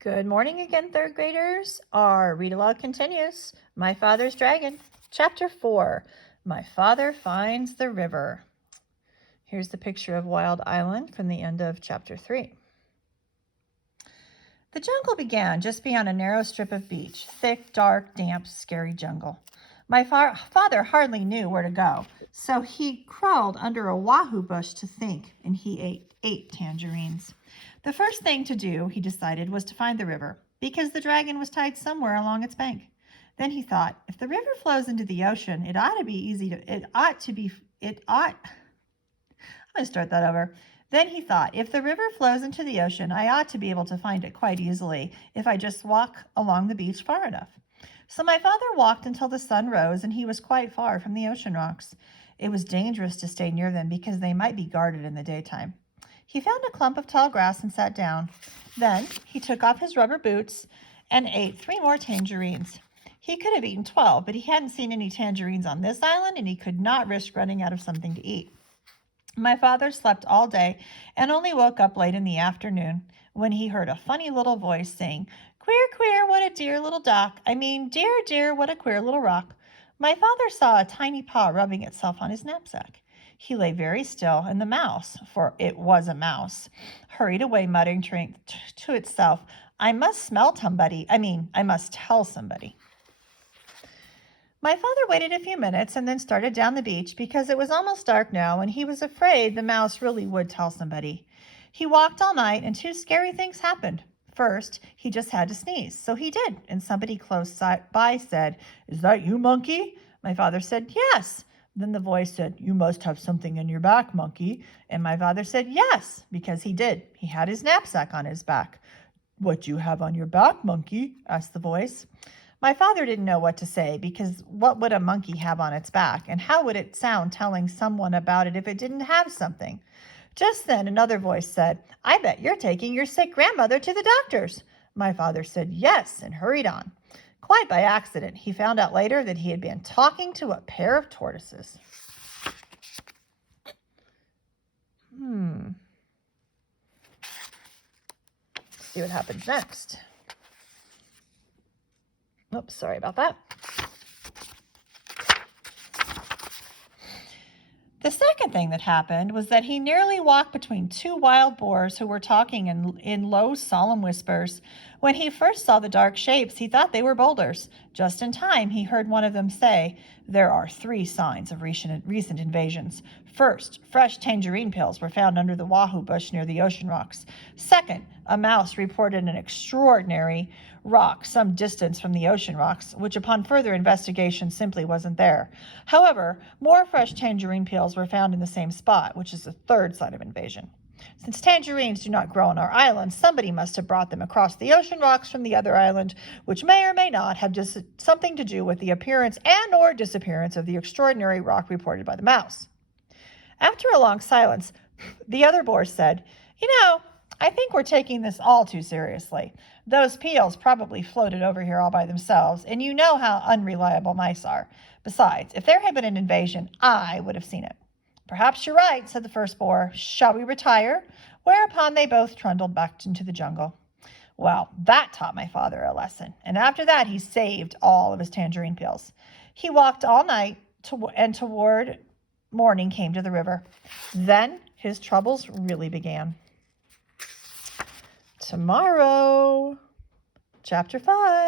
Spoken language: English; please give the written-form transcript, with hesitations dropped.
Good morning again, third graders. Our read aloud continues. My Father's Dragon, Chapter 4. My Father Finds the River. Here's the picture of Wild Island from the end of Chapter 3. The jungle began just beyond a narrow strip of beach. Thick, dark, damp, scary jungle. My father hardly knew where to go, so he crawled under a wahoo bush to think, and he ate 8 tangerines. The first thing to do, he decided, was to find the river, because the dragon was tied somewhere along its bank. Then he thought, if the river flows into the ocean, I'm going to start that over. Then he thought, if the river flows into the ocean, I ought to be able to find it quite easily if I just walk along the beach far enough. So my father walked until the sun rose, and he was quite far from the ocean rocks. It was dangerous to stay near them because they might be guarded in the daytime. He found a clump of tall grass and sat down. Then he took off his rubber boots and ate 3 more tangerines. He could have eaten 12, but he hadn't seen any tangerines on this island, and he could not risk running out of something to eat. My father slept all day and only woke up late in the afternoon when he heard a funny little voice saying, "Queer, queer, what a dear little dock. Dear, dear, what a queer little rock." My father saw a tiny paw rubbing itself on his knapsack. He lay very still, and the mouse, for it was a mouse, hurried away, muttering to itself, I must tell somebody. My father waited a few minutes and then started down the beach because it was almost dark now, and he was afraid the mouse really would tell somebody. He walked all night, and 2 scary things happened. First, he just had to sneeze, so he did, and somebody close by said, "Is that you, Monkey?" My father said, "Yes." Then the voice said, "You must have something in your back, Monkey." And my father said, "Yes," because he did. He had his knapsack on his back. "What do you have on your back, Monkey?" asked the voice. My father didn't know what to say, because what would a monkey have on its back, and how would it sound telling someone about it if it didn't have something? Just then another voice said, "I bet you're taking your sick grandmother to the doctor's." My father said yes and hurried on. Quite by accident, he found out later that he had been talking to a pair of tortoises. See what happens next. Oops, sorry about that. The second thing that happened was that he nearly walked between 2 wild boars who were talking in low, solemn whispers. When he first saw the dark shapes, he thought they were boulders. Just in time, he heard one of them say, "There are 3 signs of recent invasions. First, fresh tangerine peels were found under the wahoo bush near the ocean rocks. Second, a mouse reported an extraordinary rock some distance from the ocean rocks, which upon further investigation simply wasn't there. However, more fresh tangerine peels were found in the same spot, which is the third sign of invasion. Since tangerines do not grow on our island, somebody must have brought them across the ocean rocks from the other island, which may or may not have something to do with the appearance and or disappearance of the extraordinary rock reported by the mouse." After a long silence, the other boar said, I think we're taking this all too seriously. Those peels probably floated over here all by themselves, and you know how unreliable mice are. Besides, if there had been an invasion, I would have seen it." "Perhaps you're right," said the first boar. "Shall we retire?" Whereupon they both trundled back into the jungle. Well, that taught my father a lesson, and after that he saved all of his tangerine peels. He walked all night, and toward morning came to the river. Then his troubles really began. Tomorrow, Chapter 5.